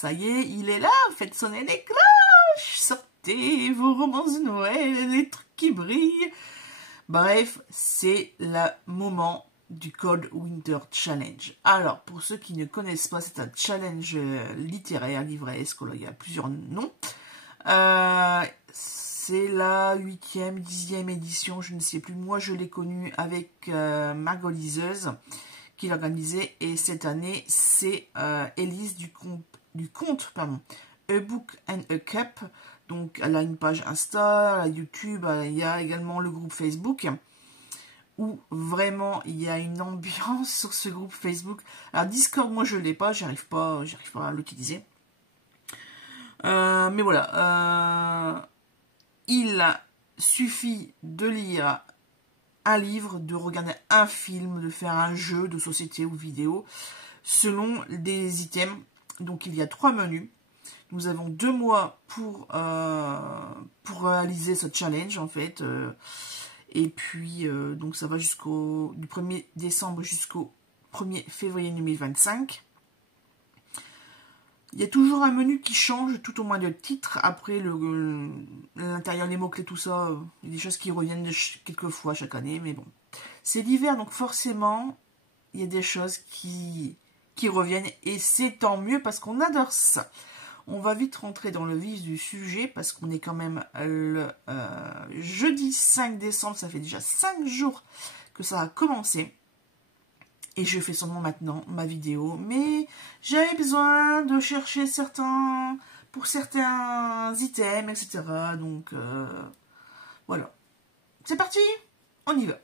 Ça y est, il est là, faites sonner les cloches, sortez vos romances de Noël, les trucs qui brillent. Bref, c'est le moment du Cold Winter Challenge. Alors, pour ceux qui ne connaissent pas, c'est un challenge littéraire, livresque, il y a plusieurs noms. C'est la 8e, 10e édition, je ne sais plus. Moi, je l'ai connu avec Margot Liseuse, qui l'organisait. Et cette année, c'est Élise du compte, A Book and a Cup. Donc, elle a une page Insta, YouTube, il y a également le groupe Facebook, où vraiment, il y a une ambiance sur ce groupe Facebook. Alors, Discord, moi, je ne l'ai pas, j'arrive pas à l'utiliser. Mais voilà, il suffit de lire un livre, de regarder un film, de faire un jeu de société ou vidéo, selon des items. Donc, il y a 3 menus. Nous avons 2 mois pour réaliser ce challenge, en fait. Et puis, donc ça va du 1er décembre jusqu'au 1er février 2025. Il y a toujours un menu qui change, tout au moins de titre. Après, l'intérieur, les mots-clés, tout ça, il y a des choses qui reviennent quelques fois chaque année, mais bon. C'est l'hiver, donc forcément, il y a des choses qui reviennent, et c'est tant mieux parce qu'on adore ça. On va vite rentrer dans le vif du sujet parce qu'on est quand même le jeudi 5 décembre. Ça fait déjà 5 jours que ça a commencé. Et je fais seulement maintenant ma vidéo. Mais j'avais besoin de chercher pour certains items, etc. Donc voilà. C'est parti, on y va.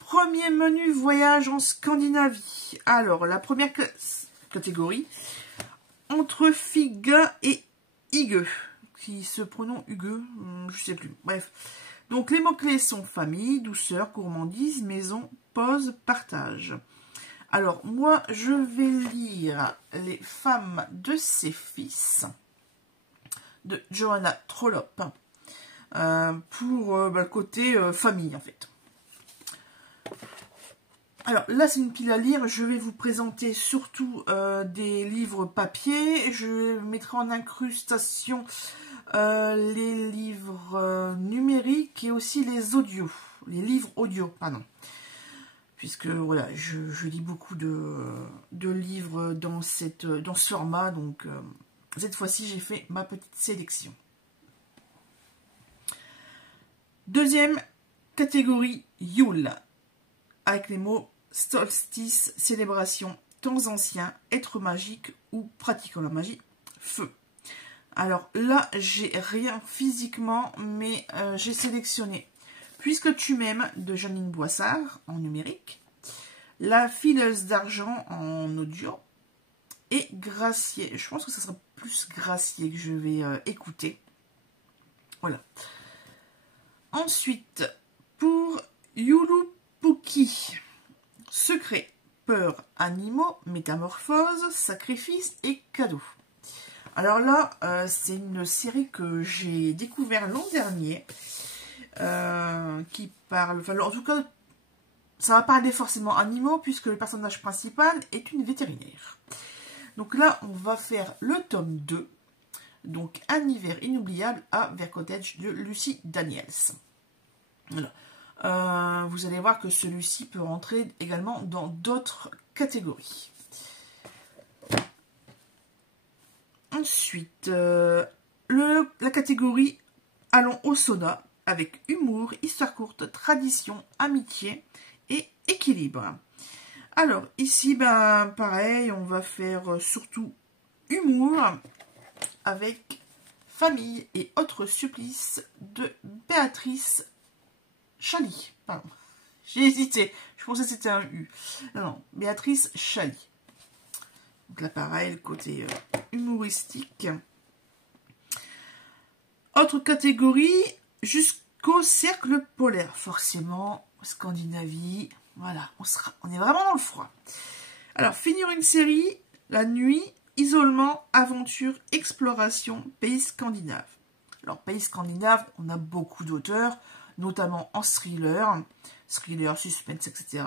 Premier menu voyage en Scandinavie. Alors, la première catégorie. Entre figue et higue, qui se prononce hugue, je sais plus. Bref, donc les mots-clés sont famille, douceur, gourmandise, maison, pause, partage. Alors, moi, je vais lire Les femmes de ses fils, de Johanna Trollope, pour le côté famille, en fait. Alors là, c'est une pile à lire. Je vais vous présenter surtout des livres papier. Je mettrai en incrustation les livres numériques et aussi les audios. Les livres audio, pardon. Puisque voilà, je lis beaucoup de livres dans ce format. Donc cette fois-ci, j'ai fait ma petite sélection. Deuxième catégorie, Yule. Avec les mots solstice, célébration, temps anciens, être magique ou pratiquant la magie, feu. Alors là, j'ai rien physiquement, mais j'ai sélectionné Puisque tu m'aimes de Janine Boissard en numérique, La fileuse d'argent en audio et Gracier. Je pense que ce sera plus Gracier que je vais écouter. Voilà. Ensuite, pour Yulupuki, secret, peur, animaux, métamorphose, sacrifice et cadeau. Alors là, c'est une série que j'ai découvert l'an dernier, qui parle, enfin en tout cas, ça va parler forcément animaux, puisque le personnage principal est une vétérinaire. Donc là, on va faire le tome 2, donc Un hiver inoubliable à Vercottage de Lucie Daniels. Voilà. Vous allez voir que celui-ci peut rentrer également dans d'autres catégories. Ensuite, la catégorie Allons au sauna, avec humour, histoire courte, tradition, amitié et équilibre. Alors, ici, ben, pareil, on va faire surtout humour, avec Famille et autres supplices de Béatrice Chaly. Pardon. J'ai hésité. Je pensais que c'était un U. Non, non. Béatrice Chaly. Donc là, pareil, le côté humoristique. Autre catégorie, jusqu'au cercle polaire. Forcément, Scandinavie. Voilà, on est vraiment dans le froid. Alors, finir une série, la nuit, isolement, aventure, exploration, pays scandinave. Alors, pays scandinave, on a beaucoup d'auteurs, notamment en thriller, suspense, etc.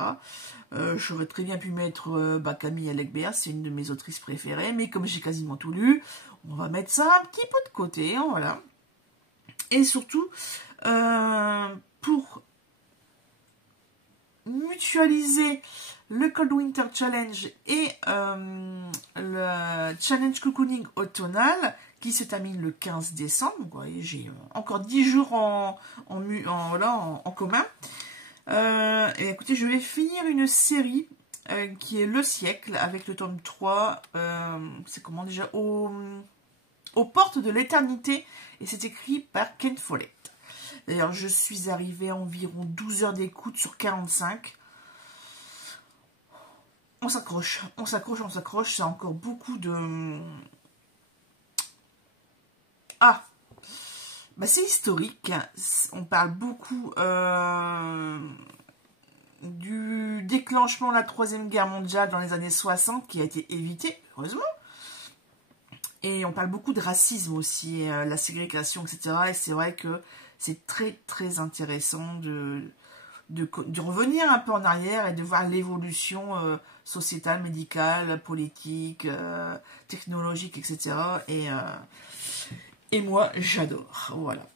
J'aurais très bien pu mettre Camille Alegbeas, c'est une de mes autrices préférées, mais comme j'ai quasiment tout lu, on va mettre ça un petit peu de côté, hein, voilà. Et surtout, pour mutualiser le Cold Winter Challenge et le Challenge Cocooning automnal qui se termine le 15 décembre. Vous voyez, j'ai encore 10 jours en commun. Et écoutez, je vais finir une série qui est Le Siècle avec le tome 3. C'est comment déjà aux portes de l'éternité, et c'est écrit par Ken Follett. D'ailleurs, je suis arrivée à environ 12 heures d'écoute sur 45. On s'accroche, on s'accroche, on s'accroche. C'est encore beaucoup de... Ah, bah c'est historique. On parle beaucoup du déclenchement de la Troisième Guerre mondiale dans les années 60, qui a été évité, heureusement. Et on parle beaucoup de racisme aussi, la ségrégation, etc. Et c'est vrai que c'est très, très intéressant de revenir un peu en arrière et de voir l'évolution sociétale, médicale, politique, technologique, etc. Et moi, j'adore. Voilà.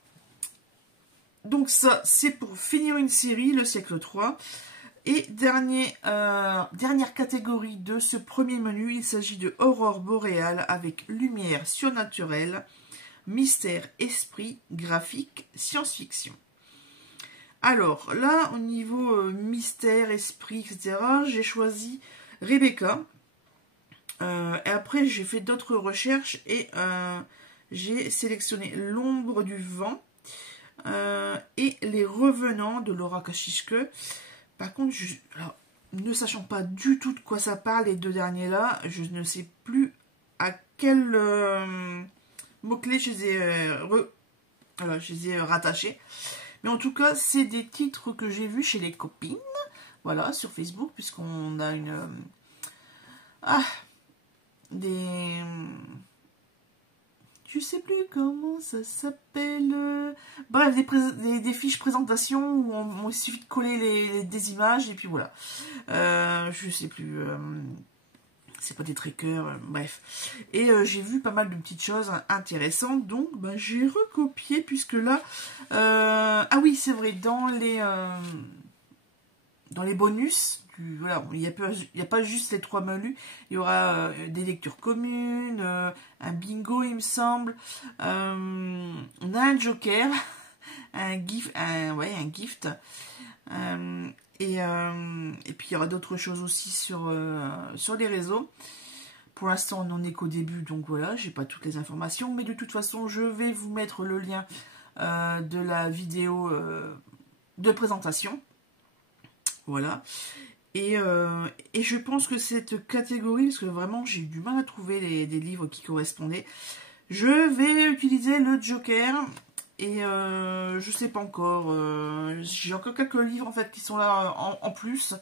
Donc ça, c'est pour finir une série, le siècle 3. Et dernière catégorie de ce premier menu, il s'agit de Aurore boréale avec lumière surnaturelle, mystère, esprit, graphique, science-fiction. Alors là, au niveau mystère, esprit, etc., j'ai choisi Rebecca. Et après, j'ai fait d'autres recherches et j'ai sélectionné L'ombre du vent et Les revenants de Laura Kashishke. Par contre, alors, ne sachant pas du tout de quoi ça parle, les deux derniers là, je ne sais plus à quel mot-clé je les ai rattachés. Mais en tout cas, c'est des titres que j'ai vus chez les copines, voilà, sur Facebook, puisqu'on a je sais plus comment ça s'appelle. Bref, des fiches présentation où il suffit de coller des images et puis voilà. Je sais plus. C'est pas des trackers, bref. Et j'ai vu pas mal de petites choses intéressantes, donc j'ai recopié puisque là... ah oui, c'est vrai, dans les bonus... Voilà, il n'y a pas juste les 3 menus, il y aura des lectures communes, un bingo il me semble, on a un joker, un gift, et puis il y aura d'autres choses aussi sur les réseaux. Pour l'instant on n'en est qu'au début, donc voilà, j'ai pas toutes les informations, mais de toute façon je vais vous mettre le lien de la vidéo de présentation. Voilà. Et je pense que cette catégorie, parce que vraiment j'ai eu du mal à trouver des livres qui correspondaient, je vais utiliser le Joker. Et je sais pas encore, j'ai encore quelques livres en fait qui sont là en plus.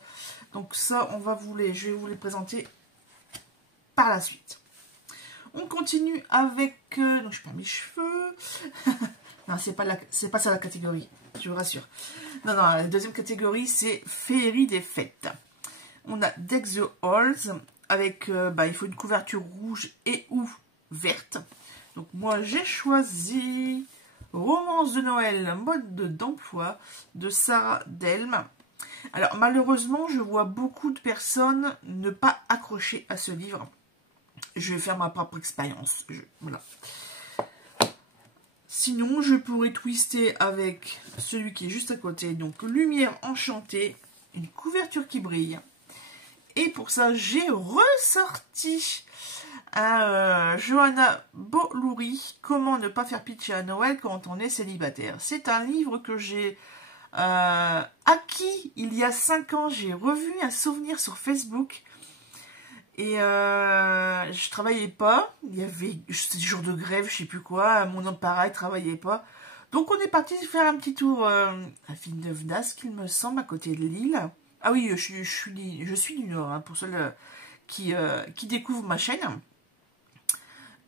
Donc ça, je vais vous les présenter par la suite. On continue avec, donc je perds mes cheveux. Non, c'est pas ça la catégorie, je vous rassure. Non, la deuxième catégorie, c'est Féerie des fêtes. On a Deck the Halls, avec, il faut une couverture rouge et ou verte. Donc moi, j'ai choisi Romance de Noël, mode d'emploi, de Sarah Delme. Alors, malheureusement, je vois beaucoup de personnes ne pas accrocher à ce livre. Je vais faire ma propre expérience. Voilà. Sinon, je pourrais twister avec celui qui est juste à côté. Donc, Lumière enchantée, une couverture qui brille. Et pour ça, j'ai ressorti un Johanna Bolouri, Comment ne pas faire pitcher à Noël quand on est célibataire. C'est un livre que j'ai acquis il y a 5 ans. J'ai revu un souvenir sur Facebook. Et je travaillais pas, il y avait c'était jour de grève, je sais plus quoi, mon homme pareil travaillait pas. Donc on est parti faire un petit tour à Villeneuve-d'Ascq, il me semble, à côté de Lille. Ah oui, je suis du Nord, hein, pour ceux qui découvrent ma chaîne.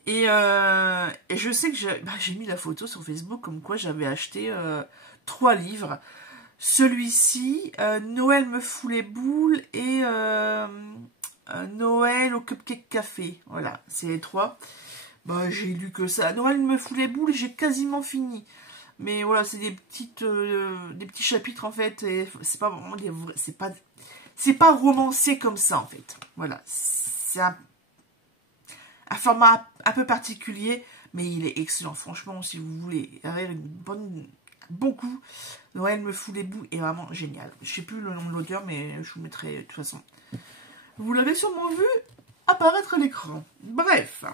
Et je sais que j'ai mis la photo sur Facebook comme quoi j'avais acheté 3 livres. Celui-ci, Noël me fout les boules et Noël au cupcake café. Voilà, c'est les 3. Bah, j'ai lu que ça. Noël me fout les boules, j'ai quasiment fini. Mais voilà, c'est des petits chapitres en fait. C'est pas vraiment des vrais, c'est pas romancé comme ça en fait. Voilà, c'est un format un peu particulier, mais il est excellent. Franchement, si vous voulez rire bon coup, Noël me fout les boules est vraiment génial. Je sais plus le nom de l'auteur, mais je vous mettrai de toute façon. Vous l'avez sûrement vu apparaître à l'écran. Bref.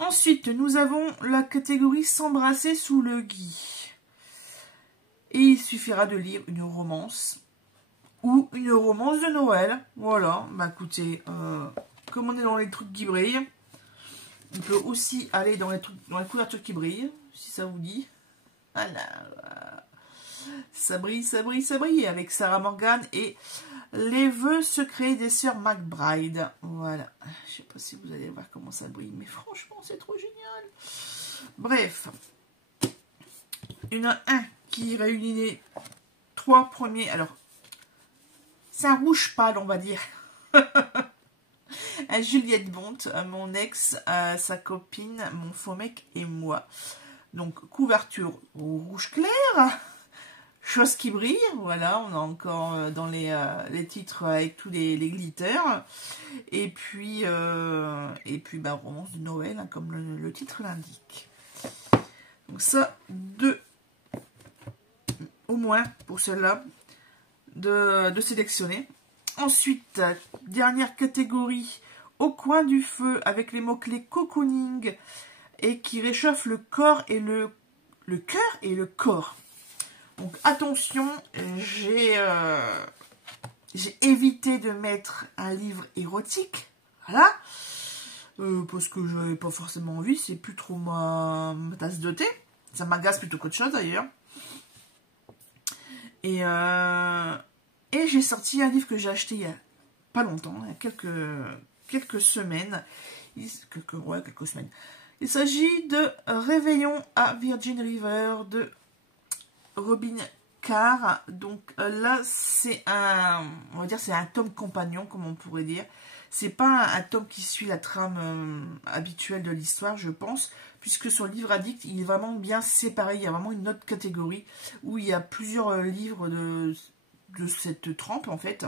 Ensuite, nous avons la catégorie s'embrasser sous le gui. Et il suffira de lire une romance ou une romance de Noël. Voilà, bah écoutez, comme on est dans les trucs qui brillent, on peut aussi aller dans les couvertures qui brillent, si ça vous dit. Voilà. Ça brille, ça brille, ça brille, avec Sarah Morgan et les vœux secrets des sœurs McBride. Voilà. Je sais pas si vous allez voir comment ça brille, mais franchement, c'est trop génial. Bref. Il y en a un qui réunit les 3 premiers. Alors, c'est un rouge pâle, on va dire. À Juliette Bont, mon ex, sa copine, mon faux mec et moi. Donc, couverture au rouge clair. Chose qui brille, voilà, on a encore dans les titres avec tous les glitters. Et puis bah, romance de Noël, hein, comme le titre l'indique. Donc ça, 2 au moins pour celle-là de sélectionner. Ensuite, dernière catégorie, au coin du feu, avec les mots-clés cocooning et qui réchauffe le corps et le cœur et le corps. Donc attention, j'ai évité de mettre un livre érotique, voilà, parce que je n'avais pas forcément envie, c'est plus trop ma tasse de thé, ça m'agace plutôt qu'autre chose d'ailleurs. Et j'ai sorti un livre que j'ai acheté il y a pas longtemps, il y a quelques semaines, quelques semaines. Il s'agit de Réveillon à Virgin River de Robin Carr. Donc là, c'est on va dire, c'est un tome compagnon, comme on pourrait dire. C'est pas un tome qui suit la trame habituelle de l'histoire, je pense, puisque sur le livre addict, il est vraiment bien séparé. Il y a vraiment une autre catégorie où il y a plusieurs livres de cette trempe, en fait.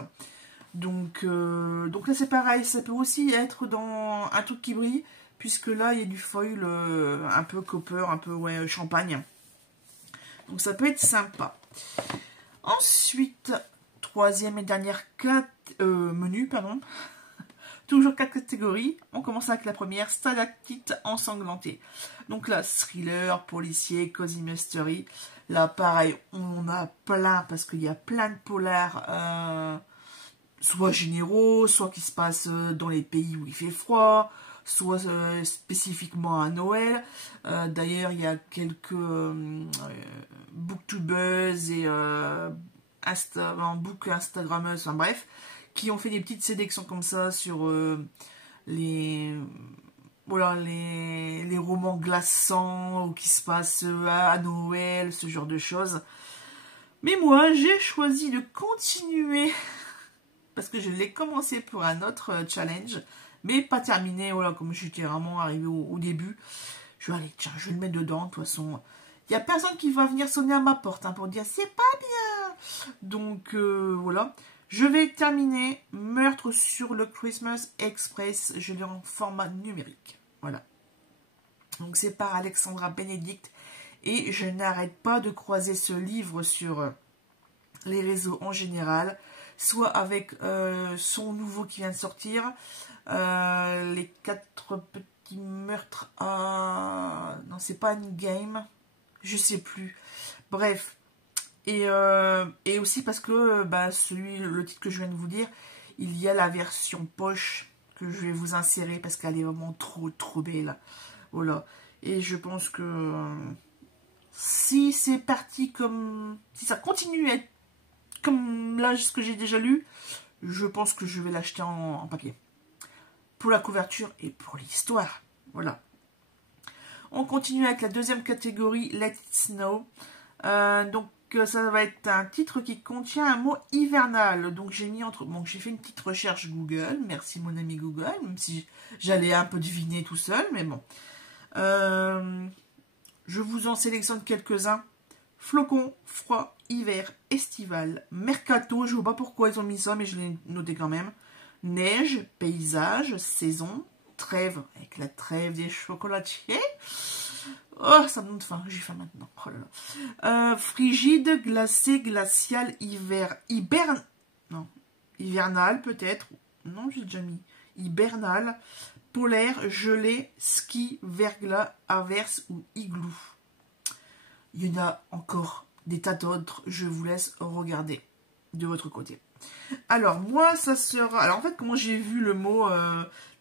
Donc là, c'est pareil. Ça peut aussi être dans un truc qui brille, puisque là, il y a du foil un peu copper, un peu ouais, champagne. Donc ça peut être sympa. Ensuite, troisième et dernière menu, pardon. Toujours 4 catégories. On commence avec la première, stalactite ensanglantée. Donc là, thriller, policier, cozy mystery. Là, pareil, on a plein, parce qu'il y a plein de polars, soit généraux, soit qui se passent dans les pays où il fait froid, soit spécifiquement à Noël. D'ailleurs, il y a quelques booktubers et book instagrammeuses, enfin bref, qui ont fait des petites sélections comme ça sur les romans glaçants ou qui se passent à Noël, ce genre de choses. Mais moi, j'ai choisi de continuer parce que je l'ai commencé pour un autre challenge, mais pas terminé. Voilà, comme j'étais vraiment arrivé au début, je vais aller, tiens, je vais le mettre dedans. De toute façon, il n'y a personne qui va venir sonner à ma porte hein, pour dire c'est pas bien. Donc voilà. Je vais terminer Meurtre sur le Christmas Express. Je l'ai en format numérique. Voilà. Donc c'est par Alexandra Benedict. Et je n'arrête pas de croiser ce livre sur les réseaux en général. Soit avec son nouveau qui vient de sortir. Les 4 petits meurtres à... Non, c'est pas une game. Je sais plus. Bref. Et aussi parce que le titre que je viens de vous dire, il y a la version poche que je vais vous insérer parce qu'elle est vraiment trop belle. Voilà. Et je pense que si c'est parti comme... Si ça continue à être comme là ce que j'ai déjà lu, je pense que je vais l'acheter en papier. Pour la couverture et pour l'histoire. Voilà. On continue avec la deuxième catégorie, Let It Snow. Donc ça va être un titre qui contient un mot hivernal. Donc j'ai mis entre... Bon, j'ai fait une petite recherche Google. Merci mon ami Google, même si j'allais un peu deviner tout seul, mais bon. Je vous en sélectionne quelques-uns. Flocon, froid, hiver, estival, mercato. Je ne vois pas pourquoi ils ont mis ça, mais je l'ai noté quand même. Neige, paysage, saison, trêve, avec la trêve des chocolatiers. Oh, ça me donne faim, j'ai faim maintenant. Oh là là. Frigide, glacé, glacial, hiver, non, hivernal peut-être. Non, j'ai déjà mis. Hibernal, polaire, gelé, ski, verglas, averse ou igloo. Il y en a encore des tas d'autres. Je vous laisse regarder de votre côté. Alors, moi, ça sera... Alors, en fait, comment j'ai vu le mot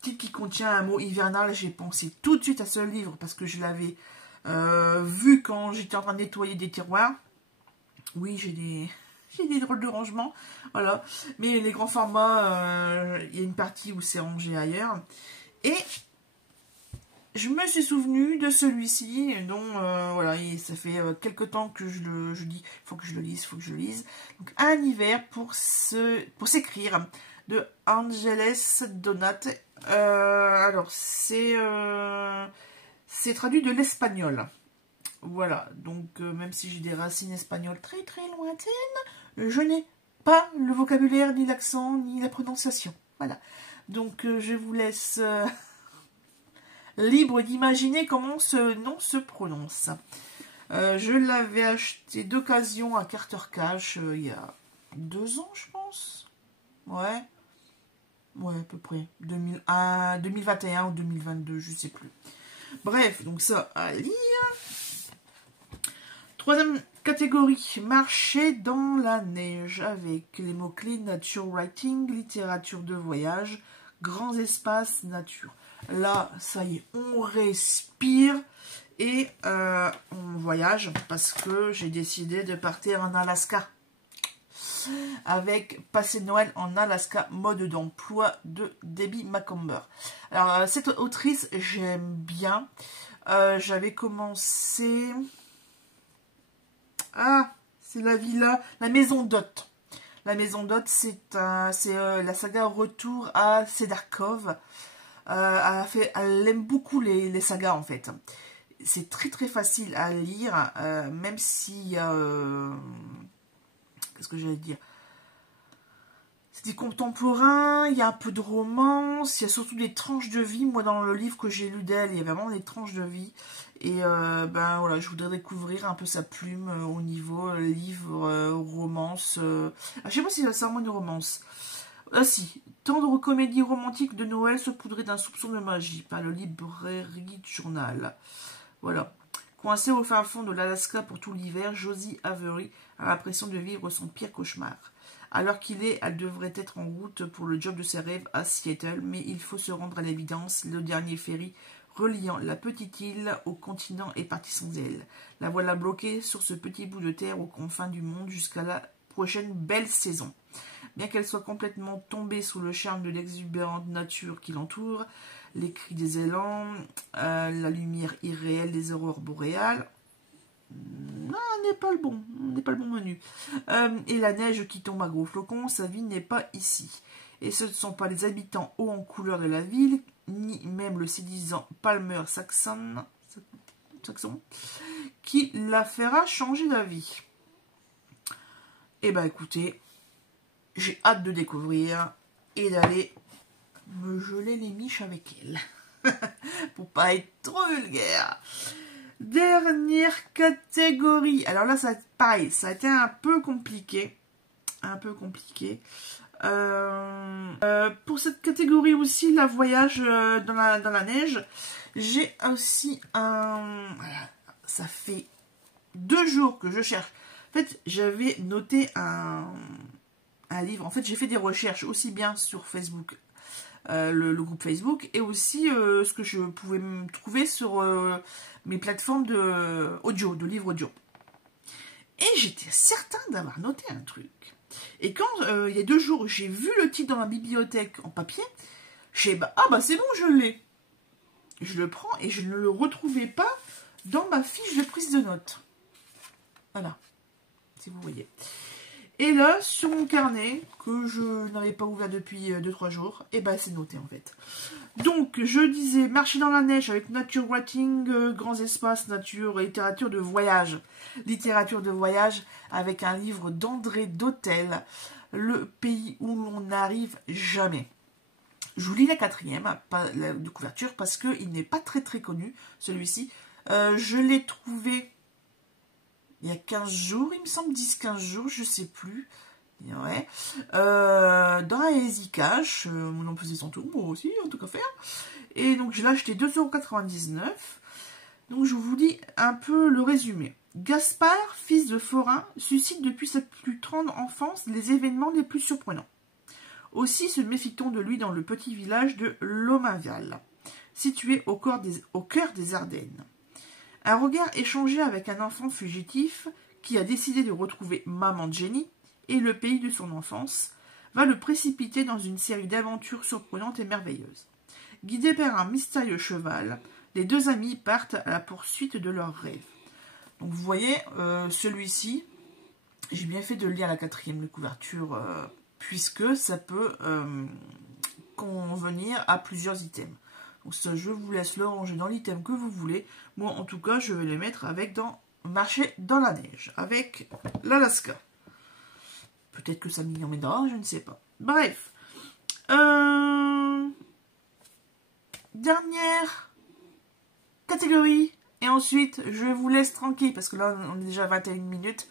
titre qui contient un mot hivernal, j'ai pensé tout de suite à ce livre parce que je l'avais vu quand j'étais en train de nettoyer des tiroirs. Oui, j'ai des drôles de rangement, voilà. Mais les grands formats, il y a une partie où c'est rangé ailleurs. Et je me suis souvenu de celui-ci, dont voilà, et ça fait quelques temps que je dis, il faut que je le lise, il faut que je le lise. Donc, Un hiver pour s'écrire, de Angeles Donat. Alors, c'est traduit de l'espagnol. Voilà, donc même si j'ai des racines espagnoles très très lointaines, je n'ai pas le vocabulaire, ni l'accent, ni la prononciation. Voilà, donc je vous laisse libre d'imaginer comment ce nom se prononce. Je l'avais acheté d'occasion à Carter Cash il y a 2 ans, je pense. Ouais, à peu près. 2021 ou 2022, je sais plus. Bref, donc ça à lire. Troisième catégorie, marcher dans la neige, avec les mots-clés nature writing, littérature de voyage, grands espaces, nature. Là, ça y est, on respire et on voyage parce que j'ai décidé de partir en Alaska. Avec Passer Noël en Alaska, mode d'emploi de Debbie Macomber. Alors, cette autrice, j'aime bien. J'avais commencé... Ah, c'est la villa, la maison d'hôte. La maison d'hôte, c'est la saga Retour à Cedar Cove. Elle aime beaucoup les sagas, en fait. C'est très très facile à lire, même s'il y a... qu'est-ce que j'allais dire? C'est du contemporain, il y a un peu de romance, il y a surtout des tranches de vie. Moi, dans le livre que j'ai lu d'elle, il y a vraiment des tranches de vie. Et ben voilà, je voudrais découvrir un peu sa plume au niveau livre, romance. Je sais pas si c'est vraiment une romance. Ah si, tendre comédie romantique de Noël saupoudrée d'un soupçon de magie, par le librairie journal. Voilà. Coincée au fin fond de l'Alaska pour tout l'hiver, Josie Avery a l'impression de vivre son pire cauchemar. Alors elle devrait être en route pour le job de ses rêves à Seattle, mais il faut se rendre à l'évidence, le dernier ferry reliant la petite île au continent est parti sans elle. La voilà bloquée sur ce petit bout de terre aux confins du monde jusqu'à la prochaine belle saison. Bien qu'elle soit complètement tombée sous le charme de l'exubérante nature qui l'entoure, les cris des élans, la lumière irréelle des aurores boréales, n'est pas le bon menu. Et la neige qui tombe à gros flocons, sa vie n'est pas ici. Et ce ne sont pas les habitants hauts en couleur de la ville, ni même le séduisant Palmer Saxon, qui la fera changer d'avis. Eh ben écoutez, j'ai hâte de découvrir et d'aller me geler les miches avec elle. Pour pas être trop vulgaire. Dernière catégorie. Alors là, ça, pareil, ça a été un peu compliqué. Pour cette catégorie aussi, la voyage dans la neige, j'ai aussi un... Voilà, ça fait 2 jours que je cherche. En fait, j'avais noté un livre. En fait, j'ai fait des recherches aussi bien sur Facebook, le groupe Facebook, et aussi ce que je pouvais me trouver sur mes plateformes de livres audio. Et j'étais certain d'avoir noté un truc. Et quand, il y a 2 jours, j'ai vu le titre dans ma bibliothèque en papier, j'ai dit, ah bah c'est bon, je l'ai. Je le prends et je ne le retrouvais pas dans ma fiche de prise de notes. Voilà, si vous voyez. Et là, sur mon carnet, que je n'avais pas ouvert depuis 2-3 jours, et ben c'est noté en fait. Donc, je disais, marcher dans la neige avec nature writing, grands espaces, nature, littérature de voyage. Littérature de voyage avec un livre d'André Dautel, Le pays où l'on n'arrive jamais. Je vous lis la 4e de couverture parce qu'il n'est pas très très connu, celui-ci. Je l'ai trouvé il y a 15 jours, il me semble, 10-15 jours, je sais plus. Ouais. Dans la Easy Cash, mon nom faisait son tour, moi aussi, en tout cas faire. Et donc je l'ai acheté 2,99 €. Donc je vous lis un peu le résumé. Gaspard, fils de forain, suscite depuis sa plus tendre enfance les événements les plus surprenants. Aussi se méfie-t-on de lui dans le petit village de Lomavial, situé au cœur des Ardennes. Un regard échangé avec un enfant fugitif qui a décidé de retrouver maman Jenny et le pays de son enfance va le précipiter dans une série d'aventures surprenantes et merveilleuses. Guidés par un mystérieux cheval, les deux amis partent à la poursuite de leurs rêves. Donc vous voyez, celui-ci, j'ai bien fait de lire la 4e de couverture, puisque ça peut convenir à plusieurs items. Donc ça, je vous laisse le ranger dans l'item que vous voulez. Moi, en tout cas, je vais les mettre avec dans marcher dans la neige, avec l'Alaska. Peut-être que ça m'y emmènera, je ne sais pas. Bref. Dernière catégorie. Et ensuite, je vous laisse tranquille, parce que là, on est déjà à 21 minutes.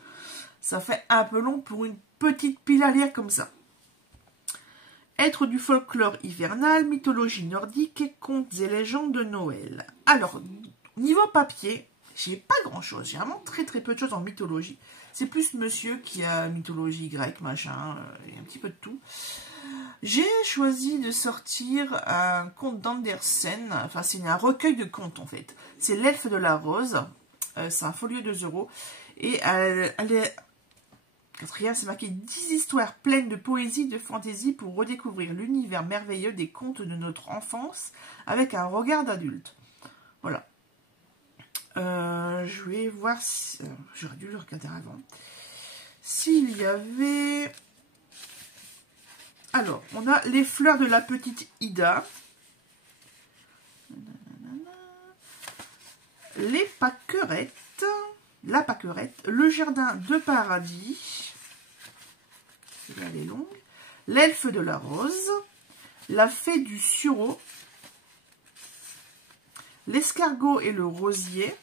Ça fait un peu long pour une petite pile à lire comme ça. Être du folklore hivernal, mythologie nordique, contes et légendes de Noël. Alors, niveau papier, j'ai pas grand chose. J'ai vraiment très très peu de choses en mythologie. C'est plus monsieur qui a mythologie grecque, machin, et un petit peu de tout. J'ai choisi de sortir un conte d'Andersen. Enfin, c'est un recueil de contes en fait. C'est L'Elfe de la Rose. C'est un folio de 2 €. Et elle est... 4e, c'est marqué 10 histoires pleines de poésie et de fantaisie pour redécouvrir l'univers merveilleux des contes de notre enfance avec un regard d'adulte. Voilà. Je vais voir si... J'aurais dû le regarder avant. S'il y avait... Alors, on a les fleurs de la petite Ida. Les pâquerettes. La pâquerette. Le jardin de paradis. Celle-là, elle est longue. L'elfe de la rose. La fée du sureau. L'escargot et le rosier.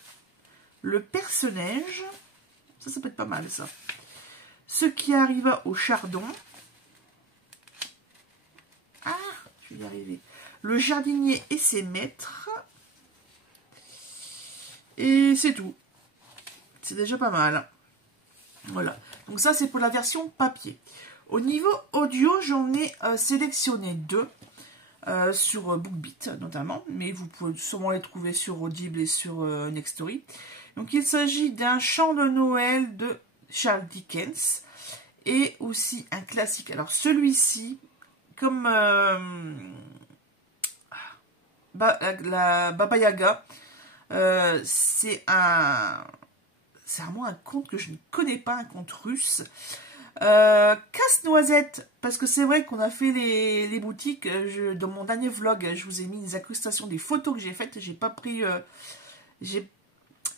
Le perce-neige. Ça peut être pas mal, ça. Ce qui arriva au chardon. Ah, je vais y arriver. Le jardinier et ses maîtres. Et c'est tout. C'est déjà pas mal. Voilà. Donc ça, c'est pour la version papier. Au niveau audio, j'en ai sélectionné 2. Sur BookBeat notamment. Mais vous pouvez sûrement les trouver sur Audible et sur Nextory. Donc il s'agit d'un chant de Noël de Charles Dickens. Et aussi un classique. Alors celui-ci, comme la Baba Yaga, c'est vraiment un conte que je ne connais pas, un conte russe. Casse-noisette, parce que c'est vrai qu'on a fait les boutiques. Dans mon dernier vlog, je vous ai mis les incrustations des photos que j'ai faites. J'ai pas pris... il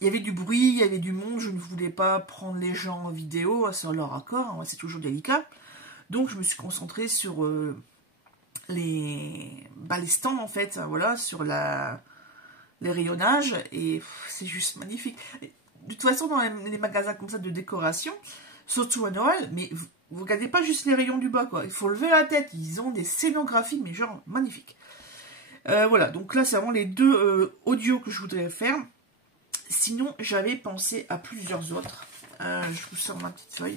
y avait du bruit, il y avait du monde. Je ne voulais pas prendre les gens en vidéo sur leur accord. Hein, c'est toujours délicat. Donc je me suis concentrée sur les stands en fait. Voilà, sur les rayonnages. Et c'est juste magnifique. De toute façon, dans les magasins comme ça de décoration, surtout à Noël, mais vous regardez pas juste les rayons du bas, quoi. Il faut lever la tête. Ils ont des scénographies, mais genre magnifiques. Voilà, donc là, c'est vraiment les 2 audios que je voudrais faire. Sinon, j'avais pensé à plusieurs autres. Je vous sors ma petite feuille.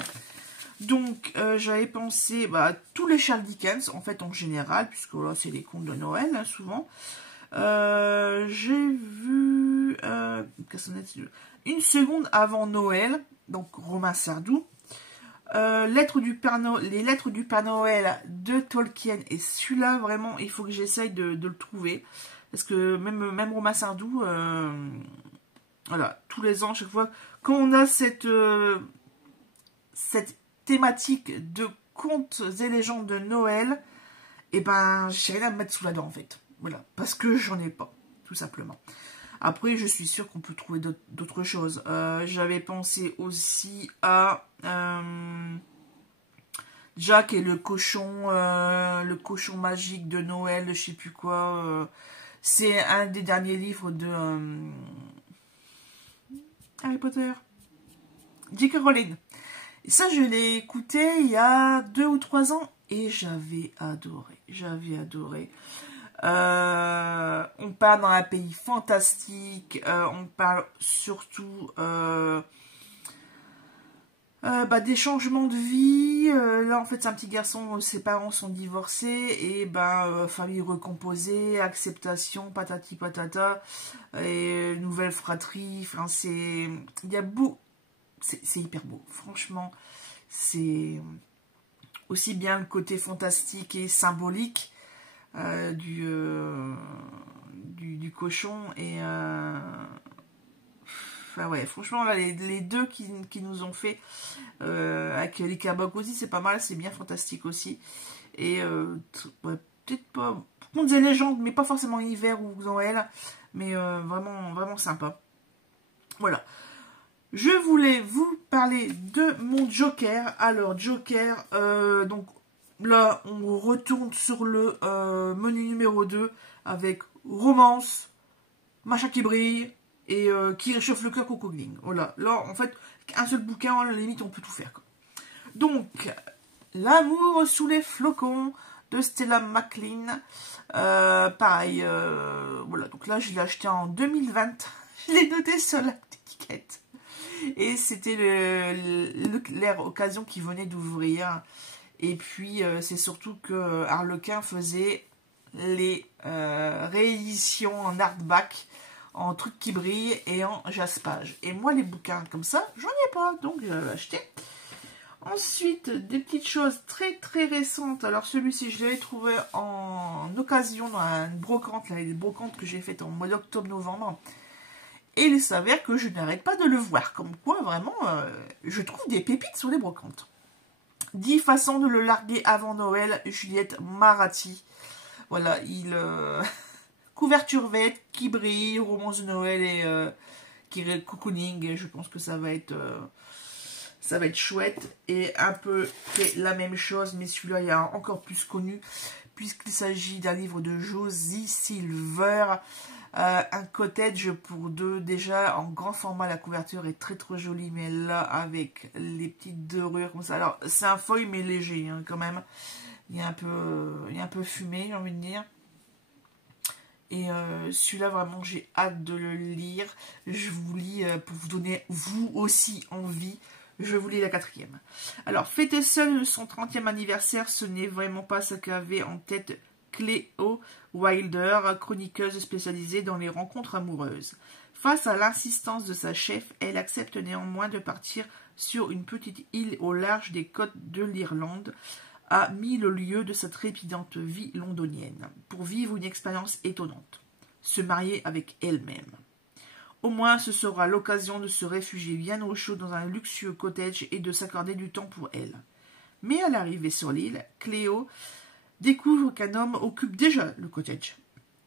Donc, j'avais pensé à tous les Charles Dickens, en fait, en général, puisque là, c'est les contes de Noël, hein, souvent. J'ai vu Une seconde avant Noël, donc Romain Sardou. Les lettres du Père Noël de Tolkien, et celui-là vraiment il faut que j'essaye de le trouver, parce que même Romain Sardou, voilà, tous les ans, chaque fois quand on a cette thématique de contes et légendes de Noël, et ben j'ai rien à me mettre sous la dent en fait. Voilà, parce que j'en ai pas, tout simplement. Après, je suis sûre qu'on peut trouver d'autres choses. J'avais pensé aussi à Jack et le cochon magique de Noël, je sais plus quoi. C'est un des derniers livres de Harry Potter. J.K. Rowling. Et ça, je l'ai écouté il y a 2 ou 3 ans et j'avais adoré. J'avais adoré. On part dans un pays fantastique. On parle surtout des changements de vie. Là, en fait, c'est un petit garçon, ses parents sont divorcés et famille recomposée, acceptation, patati patata, et nouvelle fratrie. Enfin, il y a beau, c'est hyper beau. Franchement, c'est aussi bien le côté fantastique et symbolique du cochon et enfin ouais, franchement là, les deux qui nous ont fait avec les Kabak aussi, c'est pas mal, c'est bien fantastique aussi. Et ouais, peut-être pas contes et légendes, mais pas forcément hiver ou Noël, mais vraiment, vraiment sympa. Voilà. Je voulais vous parler de mon Joker. Alors, Joker, donc là, on retourne sur le menu numéro 2 avec romance, machin qui brille et qui réchauffe le cœur cocooning. Voilà, là, en fait, un seul bouquin, à la limite, on peut tout faire, quoi. Donc, L'amour sous les flocons de Stella McLean. Pareil, voilà, donc là, je l'ai acheté en 2020. Je l'ai noté sur l'étiquette. Et c'était l'ère occasion qui venait d'ouvrir. Et puis, c'est surtout que Harlequin faisait les rééditions en hardback, en trucs qui brillent et en jaspage. Et moi, les bouquins comme ça, j'en ai pas, donc je l'ai acheté. Ensuite, des petites choses très très récentes. Alors celui-ci, je l'avais trouvé en occasion dans une brocante, là, les brocantes que j'ai faites en mois d'octobre-novembre. Et il s'avère que je n'arrête pas de le voir. Comme quoi, vraiment, je trouve des pépites sur les brocantes. 10 façons de le larguer avant Noël, Juliette Maratti. Voilà, couverture verte, qui brille, romance de Noël et qui cocooning. Et je pense que ça va être chouette. Et un peu la même chose, mais celui-là il est encore plus connu, puisqu'il s'agit d'un livre de Josie Silver. Un cottage pour 2, déjà en grand format, la couverture est très très jolie, mais là avec les petites dorures comme ça, alors c'est un feuille mais léger hein, quand même, il y a un peu fumé, j'ai envie de dire. Et celui-là vraiment j'ai hâte de le lire. Je vous lis pour vous donner vous aussi envie. Je vous lis la 4e. Alors, fêter seul son 30e anniversaire, ce n'est vraiment pas ce qu'avait en tête Cléo Wilder, chroniqueuse spécialisée dans les rencontres amoureuses. Face à l'insistance de sa chef, elle accepte néanmoins de partir sur une petite île au large des côtes de l'Irlande, à 1000 lieues de sa trépidante vie londonienne, pour vivre une expérience étonnante, se marier avec elle-même. Au moins, ce sera l'occasion de se réfugier bien au chaud dans un luxueux cottage et de s'accorder du temps pour elle. Mais à l'arrivée sur l'île, Cléo découvre qu'un homme occupe déjà le cottage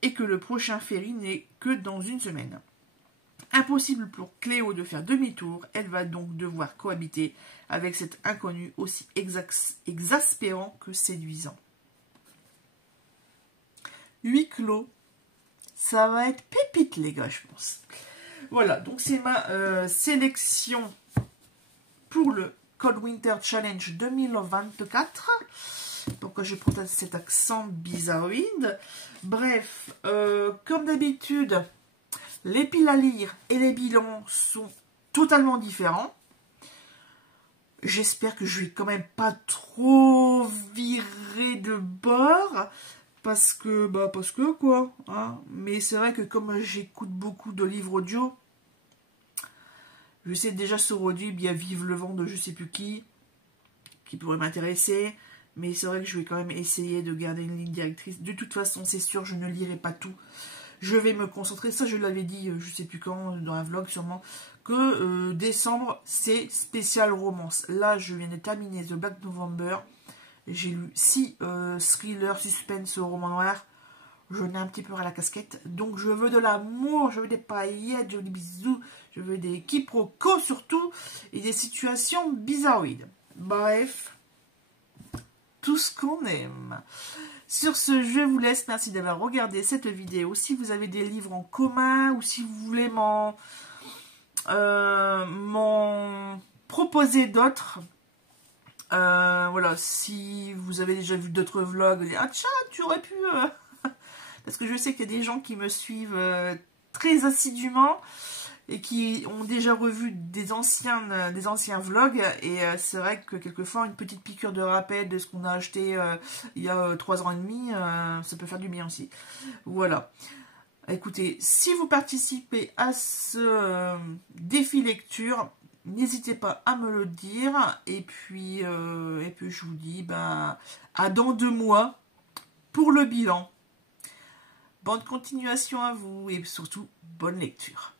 et que le prochain ferry n'est que dans une semaine. Impossible pour Cléo de faire demi-tour, elle va donc devoir cohabiter avec cet inconnu aussi exaspérant que séduisant. Huis clos, ça va être pépite les gars, je pense. Voilà, donc c'est ma sélection pour le Cold Winter Challenge 2024. Pourquoi je prends cet accent bizarroïde? Bref, comme d'habitude, les piles à lire et les bilans sont totalement différents. J'espère que je vais quand même pas trop virer de bord. Parce que quoi. Hein. Mais c'est vrai que comme j'écoute beaucoup de livres audio, je sais déjà sur Audible, il y a Vive le vent de je sais plus qui pourrait m'intéresser. Mais c'est vrai que je vais quand même essayer de garder une ligne directrice. De toute façon, c'est sûr, je ne lirai pas tout. je vais me concentrer, ça je l'avais dit, je sais plus quand, dans un vlog sûrement, que décembre, c'est spécial romance. Là, je viens de terminer The Black November. J'ai lu 6 thrillers, suspense, romans noirs. Je n'ai un petit peu à la casquette. Donc, je veux de l'amour, je veux des paillettes, je veux des bisous, je veux des quiproquos surtout, et des situations bizarroïdes. Bref, tout ce qu'on aime. Sur ce, je vous laisse. Merci d'avoir regardé cette vidéo. Si vous avez des livres en commun ou si vous voulez m'en proposer d'autres, voilà, si vous avez déjà vu d'autres vlogs, ah tiens, tu aurais pu... Parce que je sais qu'il y a des gens qui me suivent très assidûment et qui ont déjà revu des anciens vlogs. Et c'est vrai que quelquefois, une petite piqûre de rappel de ce qu'on a acheté il y a 3 ans et demi, ça peut faire du bien aussi. Voilà. Écoutez, si vous participez à ce défi lecture, n'hésitez pas à me le dire. Et puis je vous dis à dans 2 mois pour le bilan. Bonne continuation à vous et surtout bonne lecture.